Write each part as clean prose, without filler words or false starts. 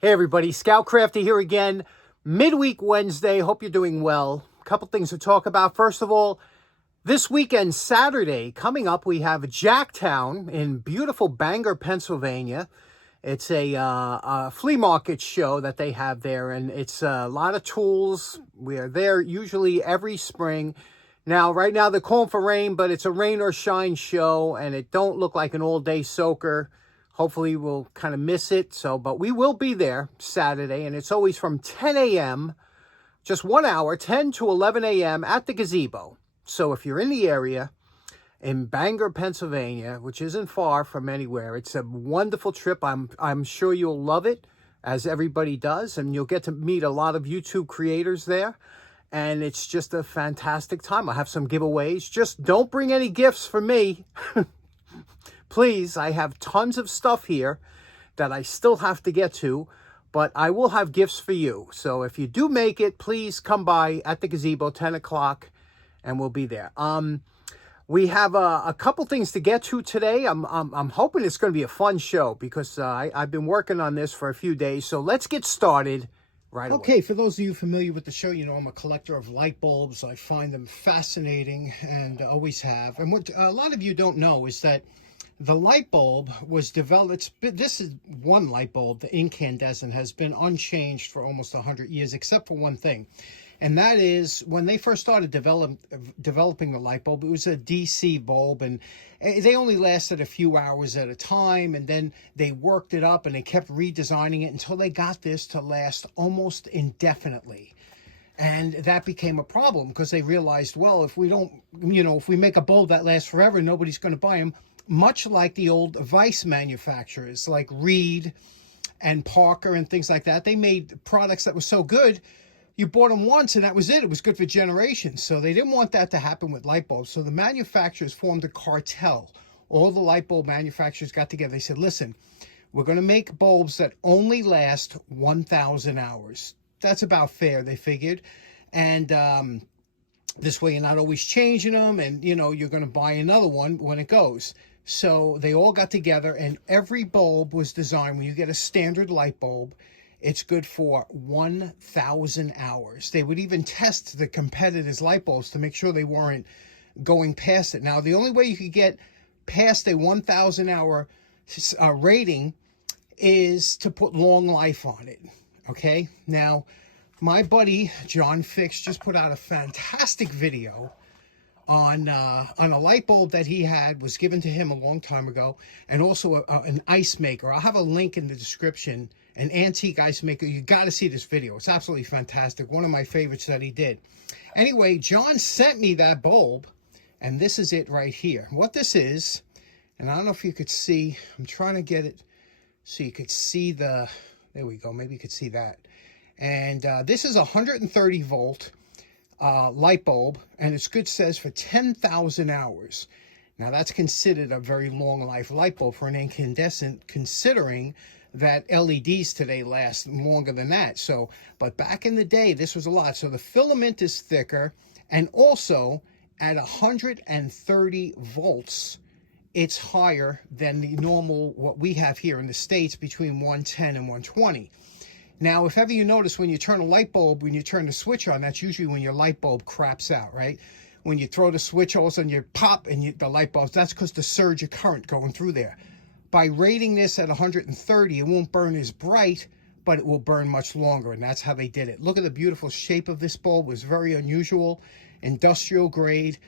Hey everybody, Scout Crafty here again. Midweek Wednesday. Hope you're doing well. A couple things to talk about. First of all, this weekend, Saturday, coming up, we have Jacktown in beautiful Bangor, Pennsylvania. It's a flea market show that they have there, and it's a lot of tools. We are there usually every spring. Now, right now, they're calling for rain, but it's a rain or shine show, and it don't look like an all-day soaker. Hopefully, we'll kind of miss it. But we will be there Saturday, and it's always from 10 a.m., just 1 hour, 10 to 11 a.m. at the gazebo. So if you're in the area, in Bangor, Pennsylvania, which isn't far from anywhere, it's a wonderful trip. I'm sure you'll love it, as everybody does, and you'll get to meet a lot of YouTube creators there. And it's just a fantastic time. I'll have some giveaways. Just don't bring any gifts for me. Please, I have tons of stuff here that I still have to get to, but I will have gifts for you. So if you do make it, please come by at the gazebo, 10 o'clock, and we'll be there. We have a couple things to get to today. I'm hoping it's going to be a fun show because I've been working on this for a few days. So let's get started right away. Okay, for those of you familiar with the show, you know I'm a collector of light bulbs. I find them fascinating and always have. And what a lot of you don't know is that the light bulb was developed, this is one light bulb, the incandescent, has been unchanged for almost 100 years, except for one thing. And that is, when they first started developing the light bulb, it was a DC bulb, and they only lasted a few hours at a time, and then they worked it up, and they kept redesigning it until they got this to last almost indefinitely. And that became a problem, because they realized, well, if we don't, if we make a bulb that lasts forever, nobody's going to buy them. Much like the old Vice manufacturers, like Reed and Parker and things like that. They made products that were so good, you bought them once and that was it. It was good for generations. So they didn't want that to happen with light bulbs. So the manufacturers formed a cartel. All the light bulb manufacturers got together. They said, listen, we're going to make bulbs that only last 1,000 hours. That's about fair, they figured. And this way you're not always changing them, and you're going to buy another one when it goes. So they all got together, and every bulb was designed. When you get a standard light bulb, it's good for 1,000 hours. They would even test the competitors' light bulbs to make sure they weren't going past it. Now, the only way you could get past a 1,000 hour rating is to put long life on it. Okay? Now, my buddy John Fix just put out a fantastic video on a light bulb that he had, was given to him a long time ago, and also an ice maker. I'll have a link in the description, an antique ice maker. You got to see this video. It's absolutely fantastic. One of my favorites that he did. Anyway, John sent me that bulb, and this is it right here. What this is, and I don't know if you could see, I'm trying to get it so you could see there we go, maybe you could see that. And this is a 130 volt light bulb, and it's good, says, for 10,000 hours. Now that's considered a very long life light bulb for an incandescent, considering that LEDs today last longer than that. So, but back in the day, this was a lot. So the filament is thicker, and also at 130 volts, it's higher than the normal, what we have here in the States, between 110 and 120. Now, if ever you notice, when you turn a light bulb, when you turn the switch on, that's usually when your light bulb craps out, right? When you throw the switch, all of a sudden you pop and the light bulb, that's because the surge of current going through there. By rating this at 130, it won't burn as bright, but it will burn much longer, and that's how they did it. Look at the beautiful shape of this bulb. It was very unusual, industrial grade.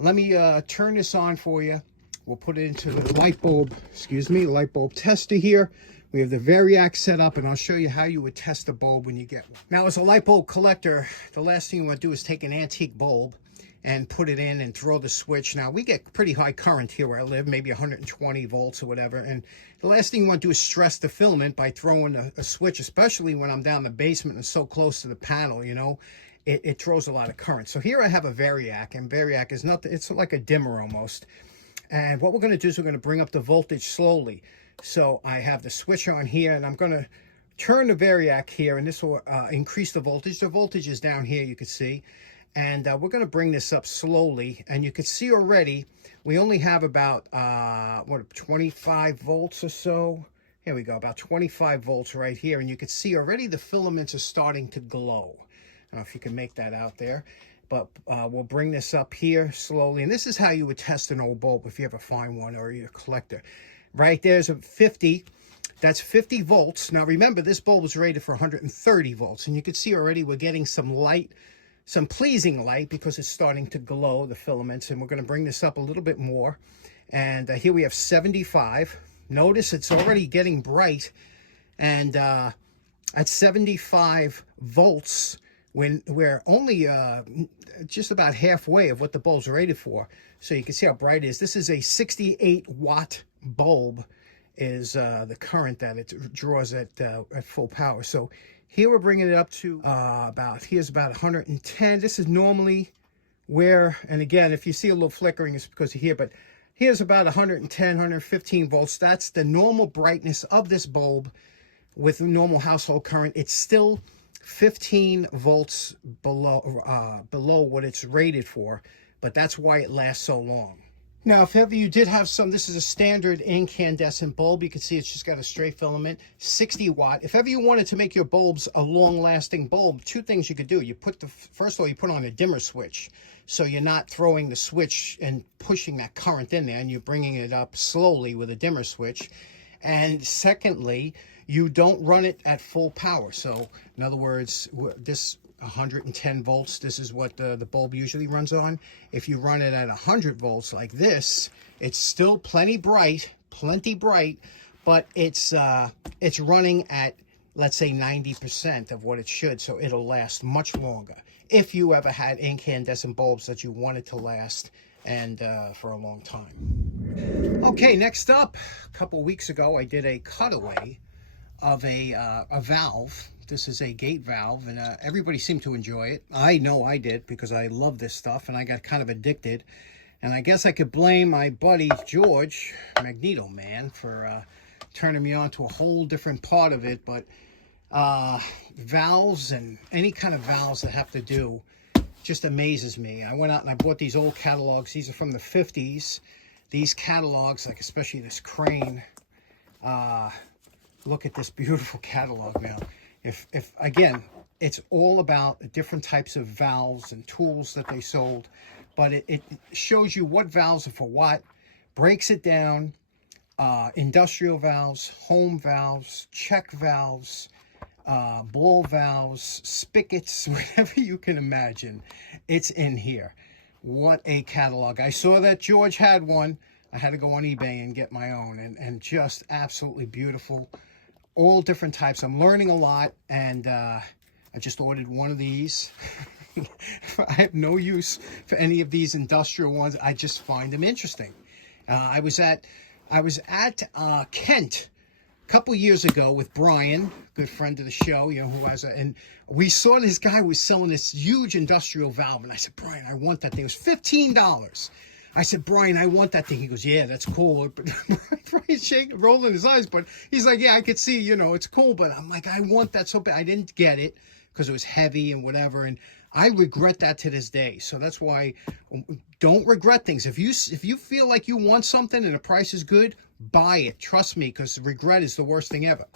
Let me turn this on for you. We'll put it into the light bulb tester here. We have the Variac set up, and I'll show you how you would test a bulb when you get one. Now, as a light bulb collector, the last thing you want to do is take an antique bulb and put it in and throw the switch. Now, we get pretty high current here where I live, maybe 120 volts or whatever, and the last thing you want to do is stress the filament by throwing a switch, especially when I'm down in the basement and so close to the panel, it throws a lot of current. So here I have a Variac, and Variac is nothing, it's like a dimmer almost. And what we're going to do is we're going to bring up the voltage slowly. So I have the switch on here, and I'm going to turn the Variac here, and this will increase the voltage. The voltage is down here, you can see. And we're going to bring this up slowly. And you can see already, we only have about, 25 volts or so. Here we go, about 25 volts right here. And you can see already the filaments are starting to glow. I don't know if you can make that out there. But we'll bring this up here slowly. And this is how you would test an old bulb if you ever find one or you're a collector. Right there's a 50. That's 50 volts. Now remember, this bulb was rated for 130 volts. And you can see already we're getting some light, some pleasing light, because it's starting to glow, the filaments. And we're going to bring this up a little bit more. And here we have 75. Notice it's already getting bright. And at 75 volts, when we're only just about halfway of what the bulb's rated for. So you can see how bright it is. This is a 68 watt bulb is the current that it draws at full power. So here we're bringing it up to here's about 110. This is normally where, and again, if you see a little flickering, it's because of here, but here's about 110, 115 volts. That's the normal brightness of this bulb with normal household current. It's still 15 volts below what it's rated for, but that's why it lasts so long. Now, if ever you did have some, this is a standard incandescent bulb. You can see it's just got a straight filament, 60 watt. If ever you wanted to make your bulbs a long-lasting bulb, two things you could do. You put first of all, you put on a dimmer switch, so you're not throwing the switch and pushing that current in there, and you're bringing it up slowly with a dimmer switch. And secondly, you don't run it at full power. So in other words, this 110 volts, this is what the bulb usually runs on. If you run it at 100 volts like this, it's still plenty bright, but it's running at, let's say, 90% of what it should, so it'll last much longer. If you ever had incandescent bulbs that you wanted to last and for a long time. Okay, next up, a couple weeks ago, I did a cutaway of a valve. This is a gate valve, and everybody seemed to enjoy it. I know I did, because I love this stuff, and I got kind of addicted. And I guess I could blame my buddy George, Magneto Man, for turning me on to a whole different part of it. But valves and any kind of valves that have to do just amazes me. I went out and I bought these old catalogs. These are from the 50s. These catalogs, like especially this Crane, look at this beautiful catalog now. If again, it's all about different types of valves and tools that they sold, but it shows you what valves are for what, breaks it down, industrial valves, home valves, check valves, ball valves, spigots, whatever you can imagine, it's in here. What a catalog. I saw that George had one. I had to go on eBay and get my own, and just absolutely beautiful. All different types. I'm learning a lot, and I just ordered one of these. I have no use for any of these industrial ones. I just find them interesting. I was at Kent a couple years ago with Brian, good friend of the show, you know, who has and we saw this guy was selling this huge industrial valve, and I said, Brian, I want that thing. It was $15. I said, Brian, I want that thing. He goes, yeah, that's cool. Brian's shaking, rolling his eyes, but he's like, yeah, I could see, you know, it's cool. But I'm like, I want that so bad. I didn't get it because it was heavy and whatever. And I regret that to this day. So that's why don't regret things. If you feel like you want something and the price is good, buy it. Trust me, because regret is the worst thing ever.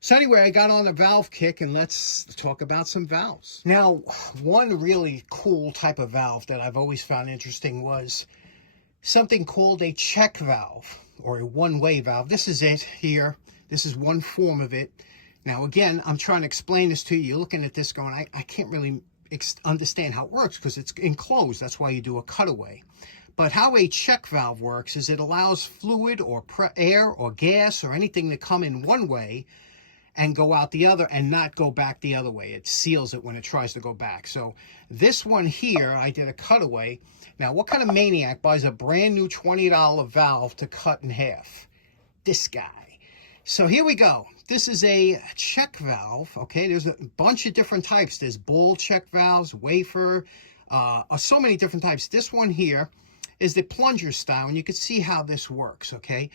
So anyway, I got on a valve kick, and let's talk about some valves. Now, one really cool type of valve that I've always found interesting was something called a check valve, or a one-way valve. This is it here. This is one form of it. Now, again, I'm trying to explain this to you. You're looking at this going, I can't really understand how it works because it's enclosed. That's why you do a cutaway. But how a check valve works is it allows fluid or air or gas or anything to come in one way and go out the other and not go back the other way. It seals it when it tries to go back. So this one here, I did a cutaway. Now, what kind of maniac buys a brand new $20 valve to cut in half? This guy. So here we go. This is a check valve, okay? There's a bunch of different types. There's ball check valves, wafer, so many different types. This one here is the plunger style, and you can see how this works, okay?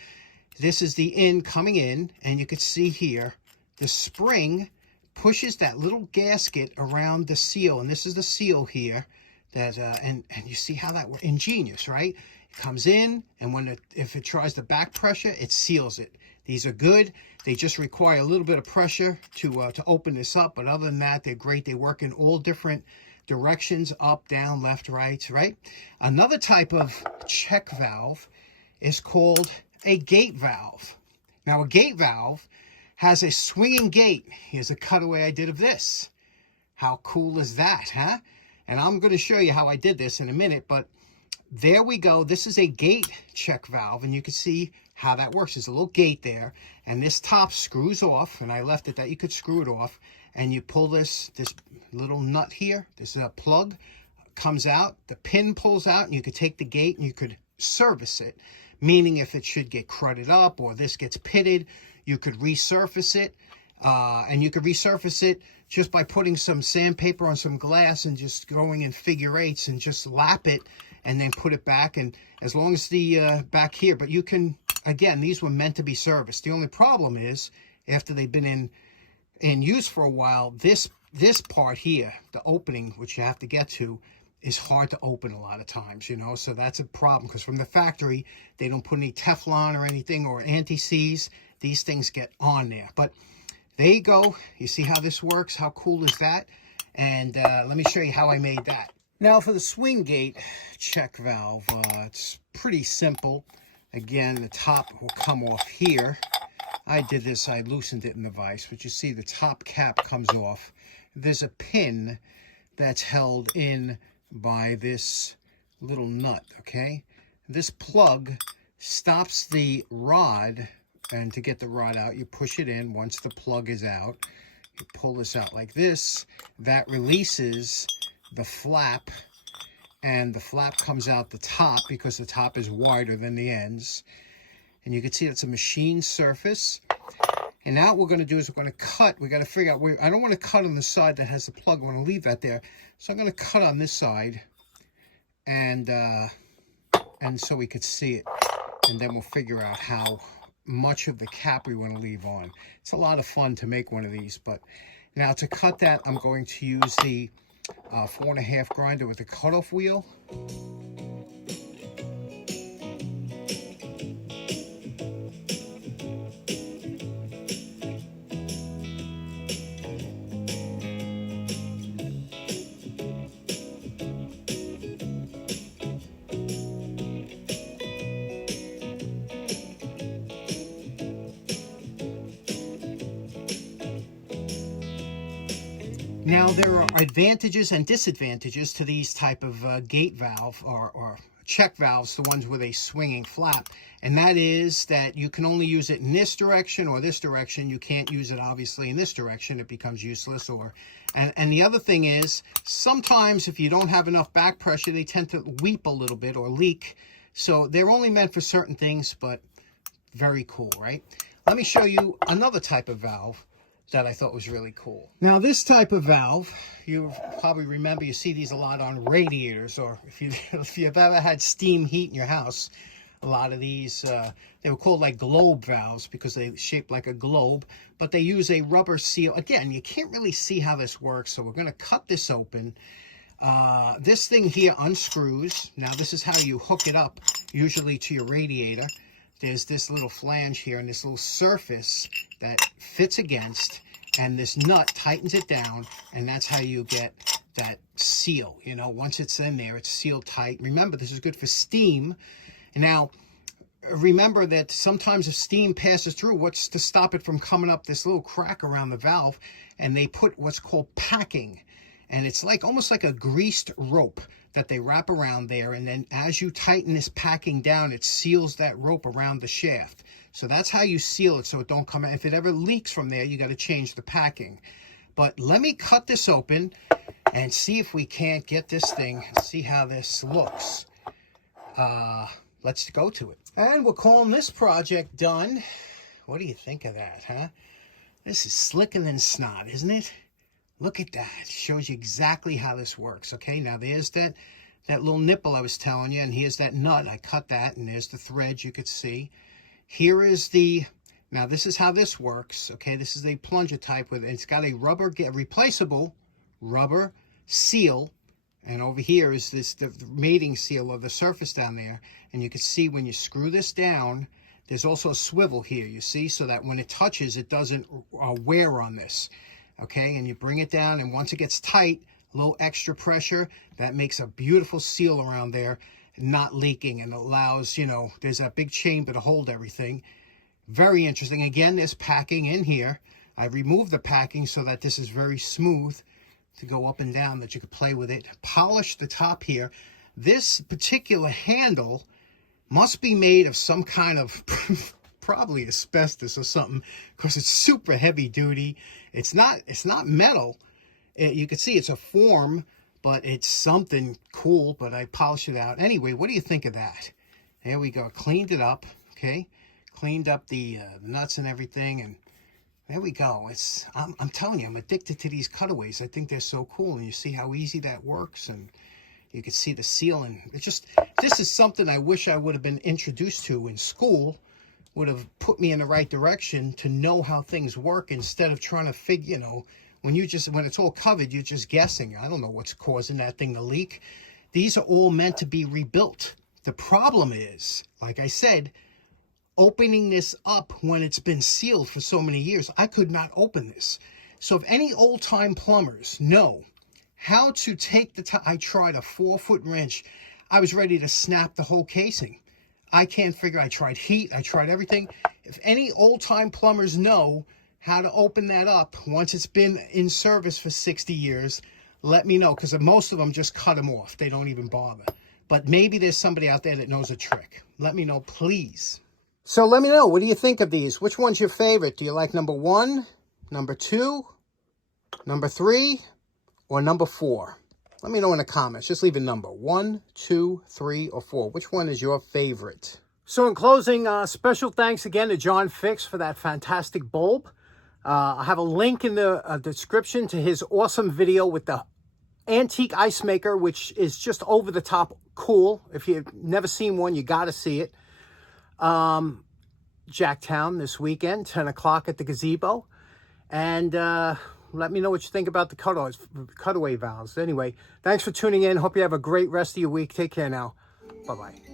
This is the coming in, and you can see here, the spring pushes that little gasket around the seal, and this is the seal here. That and you see how that works. Ingenious, right? It comes in, and if it tries the back pressure, it seals it. These are good. They just require a little bit of pressure to open this up. But other than that, they're great. They work in all different directions, up, down, left, right, right? Another type of check valve is called a gate valve. Now, a gate valve has a swinging gate. Here's a cutaway I did of this. How cool is that, huh? And I'm going to show you how I did this in a minute, but there we go. This is a gate check valve, and you can see how that works. There's a little gate there, and this top screws off, and I left it that you could screw it off, and you pull this little nut here. This is a plug, comes out, the pin pulls out, and you could take the gate and you could service it, meaning if it should get crudded up or this gets pitted, you could resurface it, and you could resurface it just by putting some sandpaper on some glass and just going in figure eights and just lap it and then put it back. And as long as the back here, but you can, again, these were meant to be serviced. The only problem is after they've been in use for a while, this part here, the opening, which you have to get to, is hard to open a lot of times, you know, so that's a problem because from the factory, they don't put any Teflon or anything or anti-seize. These things get on there, but there you go. You see how this works? How cool is that? And let me show you how I made that. Now for the swing gate check valve, it's pretty simple. Again, the top will come off here. I did this, I loosened it in the vise, but you see the top cap comes off. There's a pin that's held in by this little nut, okay? This plug stops the rod, and to get the rod out, you push it in. Once the plug is out, you pull this out like this. That releases the flap, and the flap comes out the top because the top is wider than the ends. And you can see it's a machine surface. And now what we're going to do is we're going to cut. We got to figure out where. I don't want to cut on the side that has the plug. I want to leave that there. So I'm going to cut on this side, and so we could see it. And then we'll figure out how much of the cap we want to leave on. It's a lot of fun to make one of these. But now to cut that, I'm going to use the 4.5 grinder with the cutoff wheel. Now, there are advantages and disadvantages to these type of gate valve or check valves, the ones with a swinging flap, and that is that you can only use it in this direction or this direction. You can't use it, obviously, in this direction. It becomes useless. And the other thing is, sometimes if you don't have enough back pressure, they tend to weep a little bit or leak. So they're only meant for certain things, but very cool, right? Let me show you another type of valve that I thought was really cool. Now, this type of valve, you probably remember, you see these a lot on radiators, or if you've ever had steam heat in your house, a lot of these, they were called like globe valves because they shape like a globe, but they use a rubber seal. Again, you can't really see how this works, so we're going to cut this open. This thing here unscrews. Now, this is how you hook it up, usually to your radiator. There's this little flange here and this little surface that fits against, and this nut tightens it down, and that's how you get that seal. You know, once it's in there, it's sealed tight. Remember, this is good for steam. Now, remember that sometimes if steam passes through, what's to stop it from coming up this little crack around the valve? And they put what's called packing, and it's like almost like a greased rope that they wrap around there, and then as you tighten this packing down, it seals that rope around the shaft. So that's how you seal it so it don't come out. If it ever leaks from there, you got to change the packing. But let me cut this open and see if we can't get this thing, see how this looks. Let's go to it. And we're calling this project done. What do you think of that, huh? This is slicker than snot, isn't it? Look at that. It shows you exactly how this works. Okay, now there's that little nipple I was telling you, and here's that nut. I cut that, and there's the threads you could see. Here is the, now this is how this works. Okay, this is a plunger type with, it's got a replaceable rubber seal, and over here is the mating seal of the surface down there. And you can see when you screw this down, There's also a swivel here, you see, so that when it touches, it doesn't wear on this. Okay, and you bring it down, and once it gets tight, a little extra pressure, that makes a beautiful seal around there, not leaking, and allows, you know, there's that big chamber to hold everything. Very interesting. Again, there's packing in here. I removed the packing so that this is very smooth to go up and down, that you could play with it. Polish the top here. This particular handle must be made of some kind of probably asbestos or something, because it's super heavy duty. It's not metal. You can see it's a form, but it's something cool, but I polished it out. Anyway, what do you think of that? There we go. Cleaned it up, okay? Cleaned up the nuts and everything, and there we go. I'm telling you, I'm addicted to these cutaways. I think they're so cool, and you see how easy that works, and you can see the seal, and it's just, this is something I wish I would have been introduced to in school. Would have put me in the right direction to know how things work, instead of trying to figure, you know, when it's all covered, you're just guessing. I don't know what's causing that thing to leak. These are all meant to be rebuilt. The problem is, like I said, opening this up when it's been sealed for so many years. I could not open this. So if any old-time plumbers know how to take the time, I tried a 4-foot wrench. I was ready to snap the whole casing. I can't figure. I tried heat. I tried everything. If any old-time plumbers know how to open that up once it's been in service for 60 years, let me know, because most of them just cut them off. They don't even bother. But maybe there's somebody out there that knows a trick. Let me know, please. So let me know, what do you think of these? Which one's your favorite? Do you like number 1, number 2, number 3, or number 4? Let me know in the comments. Just leave a number. 1, 2, 3, or 4. Which one is your favorite? So in closing, special thanks again to John Fix for that fantastic bulb. I have a link in the description to his awesome video with the antique ice maker, which is just over the top cool. If you've never seen one, you got to see it. Jacktown this weekend, 10 o'clock at the gazebo. And let me know what you think about the cutaway valves. Anyway, thanks for tuning in. Hope you have a great rest of your week. Take care now. Bye-bye.